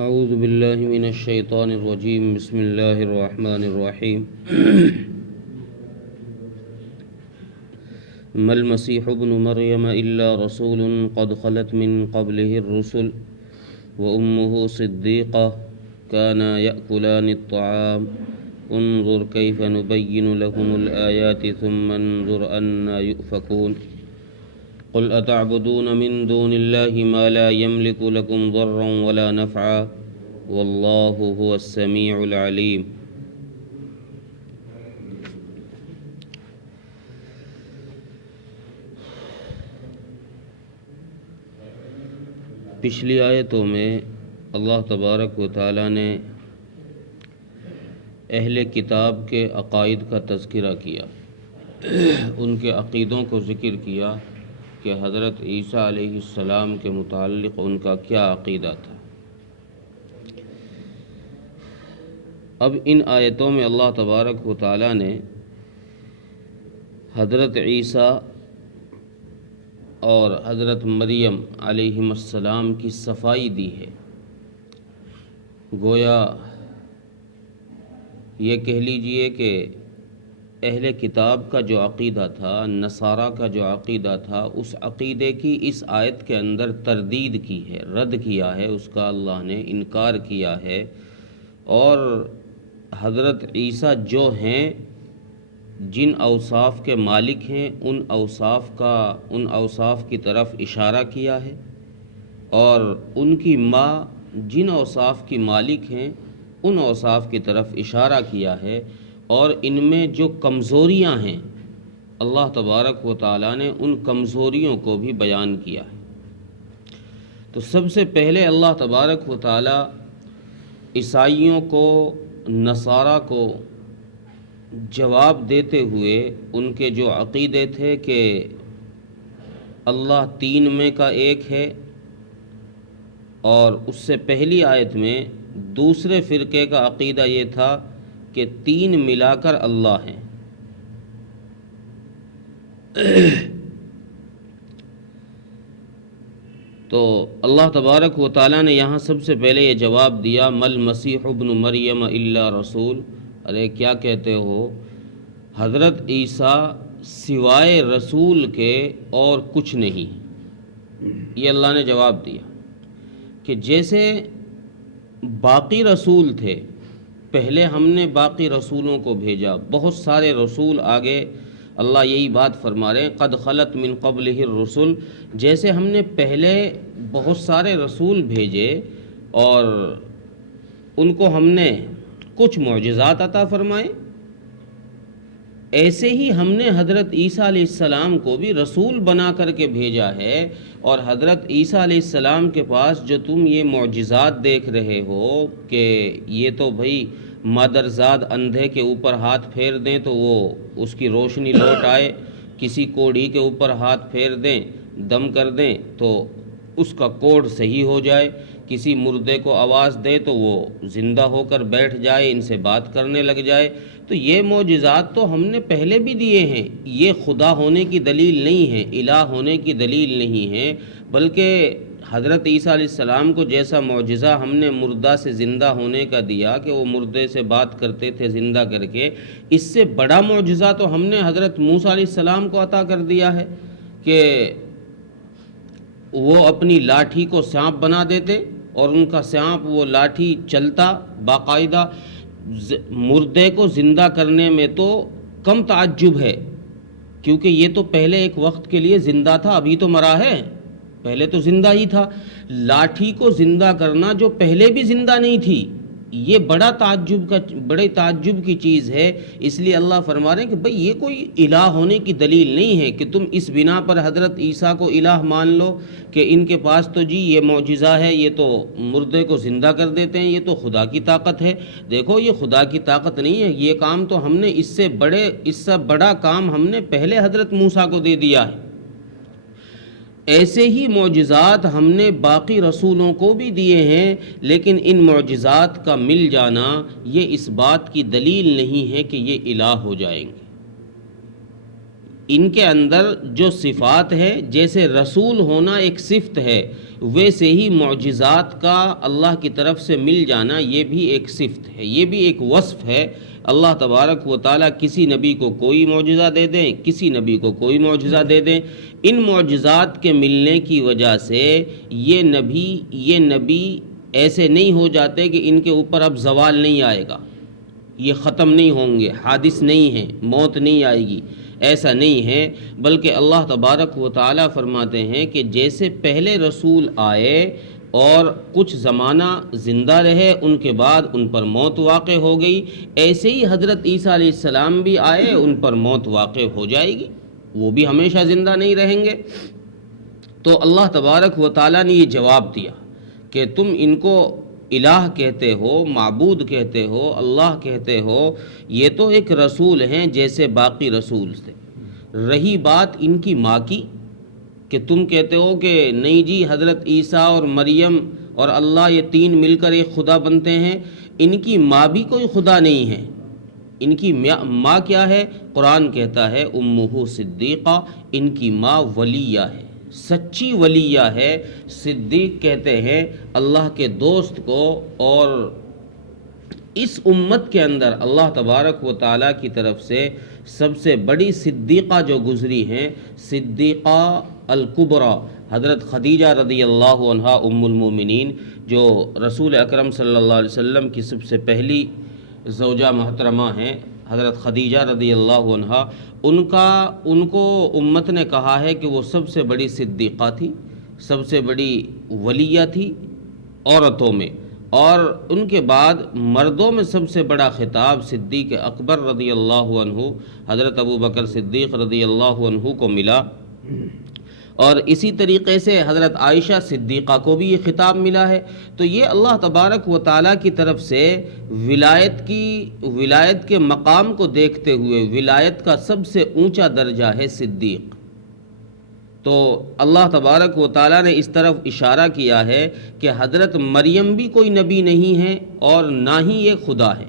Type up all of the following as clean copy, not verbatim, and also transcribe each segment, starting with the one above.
اعوذ باللہ من الشیطان الرجیم بسم اللہ الرحمن الرحیم ما المسیح ابن مریم الا رسول قد خلت من قبله الرسل وامه صدیقہ كانا يأكلان الطعام انظر كيف نبين لهم الآيات ثم انظر أنا يؤفكون قل أتعبدون من دون الله ما لا يملك لكم ضرا ولا نفعا والله هو السميع العليم۔ پچھلی آیتوں میں اللہ تبارک و تعالیٰ نے اہل کتاب کے عقائد کا تذکرہ کیا، ان کے عقیدوں کو ذکر کیا کہ حضرت عیسیٰ علیہ السلام کے متعلق ان کا کیا عقیدہ تھا۔ اب ان آیتوں میں اللہ تبارک و تعالیٰ نے حضرت عیسیٰ اور حضرت مریم علیہم السلام کی صفائی دی ہے۔ گویا یہ کہہ لیجئے کہ اہل کتاب کا جو عقیدہ تھا، نصارہ کا جو عقیدہ تھا، اس عقیدے کی اس آیت کے اندر تردید کی ہے، رد کیا ہے، اس کا اللہ نے انکار کیا ہے۔ اور حضرت عیسیٰ جو ہیں، جن اوصاف کے مالک ہیں، ان اوصاف کی طرف اشارہ کیا ہے، اور ان کی ماں جن اوصاف کی مالک ہیں ان اوصاف کی طرف اشارہ کیا ہے، اور ان میں جو کمزوریاں ہیں اللہ تبارک و تعالیٰ نے ان کمزوریوں کو بھی بیان کیا ہے۔ تو سب سے پہلے اللہ تبارک و تعالیٰ عیسائیوں کو، نصارہ کو جواب دیتے ہوئے ان کے جو عقیدے تھے کہ اللہ تین میں کا ایک ہے، اور اس سے پہلی آیت میں دوسرے فرقے کا عقیدہ یہ تھا کہ تین ملا کر اللہ ہیں۔ تو اللہ تبارک و تعالیٰ نے یہاں سب سے پہلے یہ جواب دیا، مل مسیح ابن مریم الا رسول، ارے کیا کہتے ہو، حضرت عیسیٰ سوائے رسول کے اور کچھ نہیں۔ یہ اللہ نے جواب دیا کہ جیسے باقی رسول تھے، پہلے ہم نے باقی رسولوں کو بھیجا، بہت سارے رسول آگے اللہ یہی بات فرما رہے ہیں، قد خلت من قبلہ الرسل، جیسے ہم نے پہلے بہت سارے رسول بھیجے اور ان کو ہم نے کچھ معجزات عطا فرمائے، ایسے ہی ہم نے حضرت عیسیٰ علیہ السلام کو بھی رسول بنا کر کے بھیجا ہے۔ اور حضرت عیسیٰ علیہ السلام کے پاس جو تم یہ معجزات دیکھ رہے ہو کہ یہ تو بھئی مادرزاد اندھے کے اوپر ہاتھ پھیر دیں تو وہ اس کی روشنی لوٹ آئے، کسی کوڑھی کے اوپر ہاتھ پھیر دیں، دم کر دیں تو اس کا کوڑھ صحیح ہو جائے، کسی مردے کو آواز دے تو وہ زندہ ہو کر بیٹھ جائے، ان سے بات کرنے لگ جائے، تو یہ معجزات تو ہم نے پہلے بھی دیے ہیں۔ یہ خدا ہونے کی دلیل نہیں ہے، الہ ہونے کی دلیل نہیں ہے، بلکہ حضرت عیسیٰ علیہ السلام کو جیسا معجزہ ہم نے مردہ سے زندہ ہونے کا دیا کہ وہ مردے سے بات کرتے تھے زندہ کر کے، اس سے بڑا معجزہ تو ہم نے حضرت موسیٰ علیہ السلام کو عطا کر دیا ہے کہ وہ اپنی لاٹھی کو سانپ بنا دیتے اور ان کا سانپ وہ لاٹھی چلتا باقاعدہ۔ مردے کو زندہ کرنے میں تو کم تعجب ہے، کیونکہ یہ تو پہلے ایک وقت کے لیے زندہ تھا، ابھی تو مرا ہے، پہلے تو زندہ ہی تھا۔ لاٹھی کو زندہ کرنا جو پہلے بھی زندہ نہیں تھی، یہ بڑے تعجب کی چیز ہے۔ اس لیے اللہ فرما رہے ہیں کہ بھئی یہ کوئی الہ ہونے کی دلیل نہیں ہے کہ تم اس بنا پر حضرت عیسیٰ کو الہ مان لو کہ ان کے پاس تو جی یہ معجزہ ہے، یہ تو مردے کو زندہ کر دیتے ہیں، یہ تو خدا کی طاقت ہے۔ دیکھو یہ خدا کی طاقت نہیں ہے، یہ کام تو ہم نے اس سے بڑا کام ہم نے پہلے حضرت موسیٰ کو دے دیا ہے۔ ایسے ہی معجزات ہم نے باقی رسولوں کو بھی دیے ہیں، لیکن ان معجزات کا مل جانا یہ اس بات کی دلیل نہیں ہے کہ یہ الہ ہو جائیں گے۔ ان کے اندر جو صفات ہے، جیسے رسول ہونا ایک صفت ہے، ویسے ہی معجزات کا اللہ کی طرف سے مل جانا یہ بھی ایک صفت ہے، یہ بھی ایک وصف ہے۔ اللہ تبارک و تعالیٰ کسی نبی کو کوئی معجزہ دے دیں، کسی نبی کو کوئی معجزہ دے دیں، ان معجزات کے ملنے کی وجہ سے یہ نبی ایسے نہیں ہو جاتے کہ ان کے اوپر اب زوال نہیں آئے گا، یہ ختم نہیں ہوں گے، حادث نہیں ہیں، موت نہیں آئے گی، ایسا نہیں ہے۔ بلکہ اللہ تبارک و تعالیٰ فرماتے ہیں کہ جیسے پہلے رسول آئے اور کچھ زمانہ زندہ رہے، ان کے بعد ان پر موت واقع ہو گئی، ایسے ہی حضرت عیسیٰ علیہ السلام بھی آئے، ان پر موت واقع ہو جائے گی، وہ بھی ہمیشہ زندہ نہیں رہیں گے۔ تو اللہ تبارک و تعالیٰ نے یہ جواب دیا کہ تم ان کو الہ کہتے ہو، معبود کہتے ہو، اللہ کہتے ہو، یہ تو ایک رسول ہیں جیسے باقی رسول تھے۔ رہی بات ان کی ماں کی کہ تم کہتے ہو کہ نہیں جی حضرت عیسیٰ اور مریم اور اللہ یہ تین مل کر ایک خدا بنتے ہیں، ان کی ماں بھی کوئی خدا نہیں ہے۔ ان کی ماں کیا ہے؟ قرآن کہتا ہے امہ صدیقہ، ان کی ماں ولیہ ہے، سچی ولیہ ہے۔ صدیق کہتے ہیں اللہ کے دوست کو، اور اس امت کے اندر اللہ تبارک و تعالیٰ کی طرف سے سب سے بڑی صدیقہ جو گزری ہیں، صدیقہ الکبریٰ حضرت خدیجہ رضی اللہ عنہا ام المومنین، جو رسول اکرم صلی اللہ علیہ وسلم کی سب سے پہلی زوجہ محترمہ ہیں، حضرت خدیجہ رضی اللہ عنہا، ان کو امت نے کہا ہے کہ وہ سب سے بڑی صدیقہ تھی، سب سے بڑی ولیہ تھی عورتوں میں، اور ان کے بعد مردوں میں سب سے بڑا خطاب صدیق اکبر رضی اللہ عنہ حضرت ابو بکر صدیق رضی اللہ عنہ کو ملا، اور اسی طریقے سے حضرت عائشہ صدیقہ کو بھی یہ خطاب ملا ہے۔ تو یہ اللہ تبارک و تعالیٰ کی طرف سے ولایت کے مقام کو دیکھتے ہوئے ولایت کا سب سے اونچا درجہ ہے صدیق۔ تو اللہ تبارک و تعالیٰ نے اس طرف اشارہ کیا ہے کہ حضرت مریم بھی کوئی نبی نہیں ہے، اور نہ ہی یہ خدا ہے،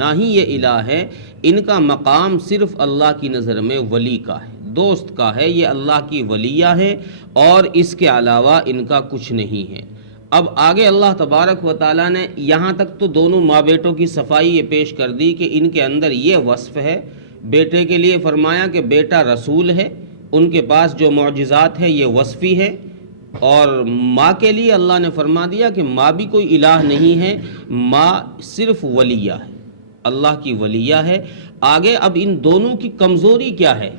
نہ ہی یہ الہ ہے، ان کا مقام صرف اللہ کی نظر میں ولی کا ہے، دوست کا ہے، یہ اللہ کی ولیہ ہے، اور اس کے علاوہ ان کا کچھ نہیں ہے۔ اب آگے اللہ تبارک و تعالیٰ نے یہاں تک تو دونوں ماں بیٹوں کی صفائی یہ پیش کر دی کہ ان کے اندر یہ وصف ہے۔ بیٹے کے لیے فرمایا کہ بیٹا رسول ہے، ان کے پاس جو معجزات ہے یہ وصفی ہے، اور ماں کے لیے اللہ نے فرما دیا کہ ماں بھی کوئی الہ نہیں ہے، ماں صرف ولیہ ہے، اللہ کی ولیہ ہے۔ آگے اب ان دونوں کی کمزوری کیا ہے؟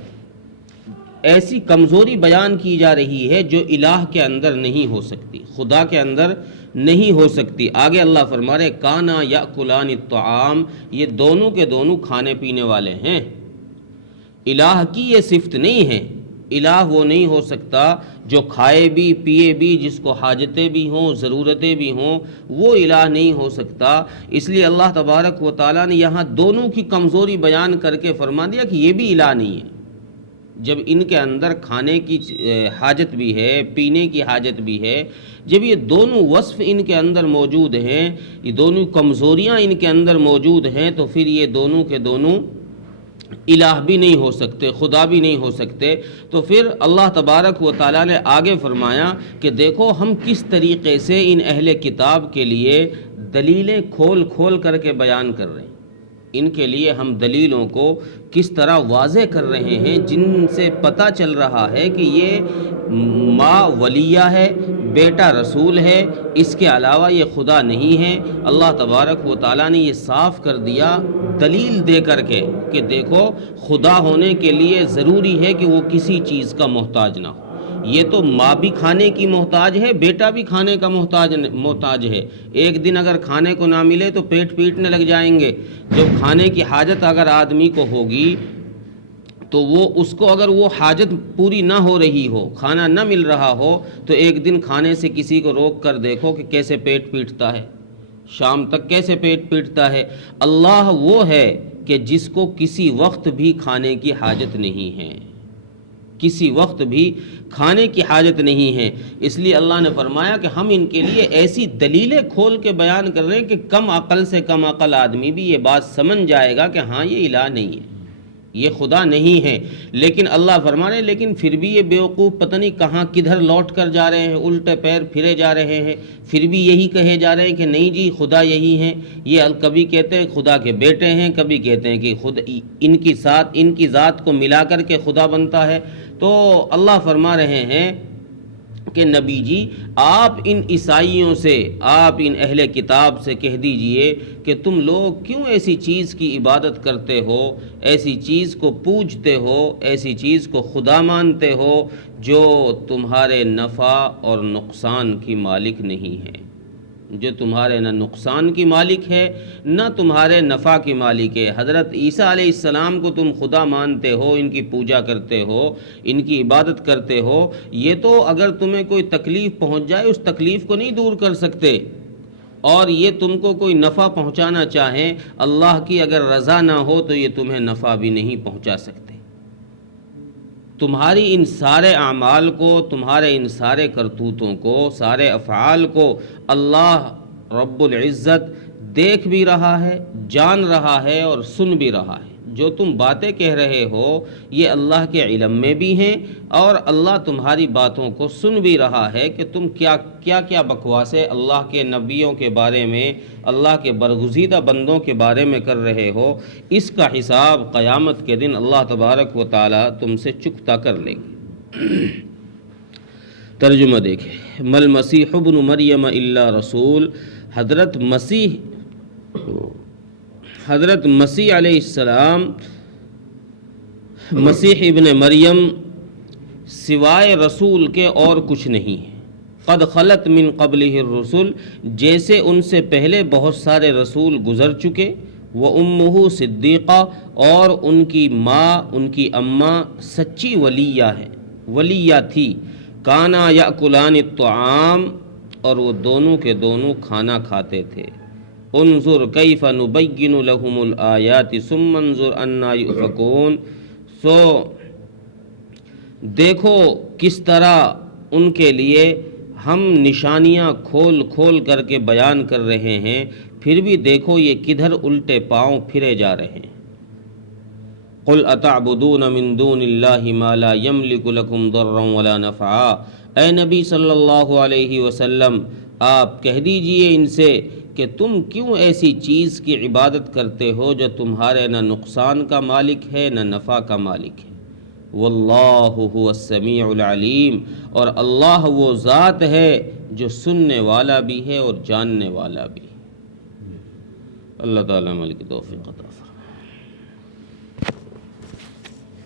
ایسی کمزوری بیان کی جا رہی ہے جو الہ کے اندر نہیں ہو سکتی، خدا کے اندر نہیں ہو سکتی۔ آگے اللہ فرما رہے کانا یاکلان الطعام، یہ دونوں کے دونوں کھانے پینے والے ہیں، الہ کی یہ صفت نہیں ہے۔ الہ وہ نہیں ہو سکتا جو کھائے بھی پیے بھی، جس کو حاجتیں بھی ہوں ضرورتیں بھی ہوں، وہ الہ نہیں ہو سکتا۔ اس لیے اللہ تبارک و تعالیٰ نے یہاں دونوں کی کمزوری بیان کر کے فرما دیا کہ یہ بھی الہ نہیں ہے۔ جب ان کے اندر کھانے کی حاجت بھی ہے، پینے کی حاجت بھی ہے، جب یہ دونوں وصف ان کے اندر موجود ہیں، یہ دونوں کمزوریاں ان کے اندر موجود ہیں، تو پھر یہ دونوں کے دونوں الہ بھی نہیں ہو سکتے، خدا بھی نہیں ہو سکتے۔ تو پھر اللہ تبارک و تعالیٰ نے آگے فرمایا کہ دیکھو ہم کس طریقے سے ان اہل کتاب کے لیے دلیلیں کھول کھول کر کے بیان کر رہے ہیں، ان کے لیے ہم دلیلوں کو کس طرح واضح کر رہے ہیں، جن سے پتہ چل رہا ہے کہ یہ ماں ولیہ ہے، بیٹا رسول ہے، اس کے علاوہ یہ خدا نہیں ہے۔ اللہ تبارک و تعالیٰ نے یہ صاف کر دیا دلیل دے کر کے کہ دیکھو خدا ہونے کے لیے ضروری ہے کہ وہ کسی چیز کا محتاج نہ ہو۔ یہ تو ماں بھی کھانے کی محتاج ہے، بیٹا بھی کھانے کا محتاج ہے۔ ایک دن اگر کھانے کو نہ ملے تو پیٹ پیٹنے لگ جائیں گے۔ جب کھانے کی حاجت اگر آدمی کو ہوگی تو وہ اس کو اگر وہ حاجت پوری نہ ہو رہی ہو، کھانا نہ مل رہا ہو، تو ایک دن کھانے سے کسی کو روک کر دیکھو کہ کیسے پیٹ پیٹتا ہے، شام تک کیسے پیٹ پیٹتا ہے۔ اللہ وہ ہے کہ جس کو کسی وقت بھی کھانے کی حاجت نہیں ہے، کسی وقت بھی کھانے کی حاجت نہیں ہے۔ اس لیے اللہ نے فرمایا کہ ہم ان کے لیے ایسی دلیلیں کھول کے بیان کر رہے ہیں کہ کم عقل سے کم عقل آدمی بھی یہ بات سمجھ جائے گا کہ ہاں یہ الہ نہیں ہے، یہ خدا نہیں ہے۔ لیکن اللہ فرما رہے ہیں لیکن پھر بھی یہ بیوقوف پتہ نہیں کہاں کدھر لوٹ کر جا رہے ہیں، الٹے پیر پھرے جا رہے ہیں، پھر بھی یہی کہے جا رہے ہیں کہ نہیں جی خدا یہی ہیں۔ یہ کبھی کہتے ہیں خدا کے بیٹے ہیں، کبھی کہتے ہیں کہ خود ان کی ذات کو ملا کر کے خدا بنتا ہے۔ تو اللہ فرما رہے ہیں کہ نبی جی آپ ان عیسائیوں سے، آپ ان اہل کتاب سے کہہ دیجئے کہ تم لوگ کیوں ایسی چیز کی عبادت کرتے ہو، ایسی چیز کو پوجتے ہو، ایسی چیز کو خدا مانتے ہو جو تمہارے نفع اور نقصان کی مالک نہیں ہے، جو تمہارے نہ نقصان کی مالک ہے نہ تمہارے نفع کی مالک ہے۔ حضرت عیسیٰ علیہ السلام کو تم خدا مانتے ہو، ان کی پوجا کرتے ہو، ان کی عبادت کرتے ہو، یہ تو اگر تمہیں کوئی تکلیف پہنچ جائے اس تکلیف کو نہیں دور کر سکتے، اور یہ تم کو کوئی نفع پہنچانا چاہیں، اللہ کی اگر رضا نہ ہو تو یہ تمہیں نفع بھی نہیں پہنچا سکتے۔ تمہاری ان سارے اعمال کو، تمہارے ان سارے کرتوتوں کو، سارے افعال کو اللہ رب العزت دیکھ بھی رہا ہے، جان رہا ہے اور سن بھی رہا ہے۔ جو تم باتیں کہہ رہے ہو یہ اللہ کے علم میں بھی ہیں، اور اللہ تمہاری باتوں کو سن بھی رہا ہے کہ تم کیا بکواسیں اللہ کے نبیوں کے بارے میں، اللہ کے برگزیدہ بندوں کے بارے میں کر رہے ہو۔ اس کا حساب قیامت کے دن اللہ تبارک و تعالی تم سے چکتا کر لیں گے۔ ترجمہ دیکھیں، مل مسیح ابن مریم الا رسول، حضرت مسیح علیہ السلام، مسیح ابن مریم سوائے رسول کے اور کچھ نہیں ہے۔ قد خلت من قبلہ الرسل، جیسے ان سے پہلے بہت سارے رسول گزر چکے، وامہ صدیقہ، اور ان کی ماں، ان کی اماں سچی ولیہ تھی، کانا یاکلان الطعام، اور وہ دونوں کے دونوں کھانا کھاتے تھے۔ انظر کیف نبین لہم الآیات ثم انظر انا یؤفکون، سو دیکھو کس طرح ان کے لیے ہم نشانیاں کھول کھول کر کے بیان کر رہے ہیں، پھر بھی دیکھو یہ کدھر الٹے پاؤں پھرے جا رہے ہیں۔ قل اتعبدون من دون اللہ ما لا یملک لکم ضرا ولا نفعا، اے نبی صلی اللہ علیہ وسلم آپ کہہ دیجئے ان سے کہ تم کیوں ایسی چیز کی عبادت کرتے ہو جو تمہارے نہ نقصان کا مالک ہے نہ نفع کا مالک ہے۔ واللہ هو السمیع العلیم، اور اللہ وہ ذات ہے جو سننے والا بھی ہے اور جاننے والا بھی ہے۔ اللہ تعالیٰ عمل کی توفیق عطا فرمائے۔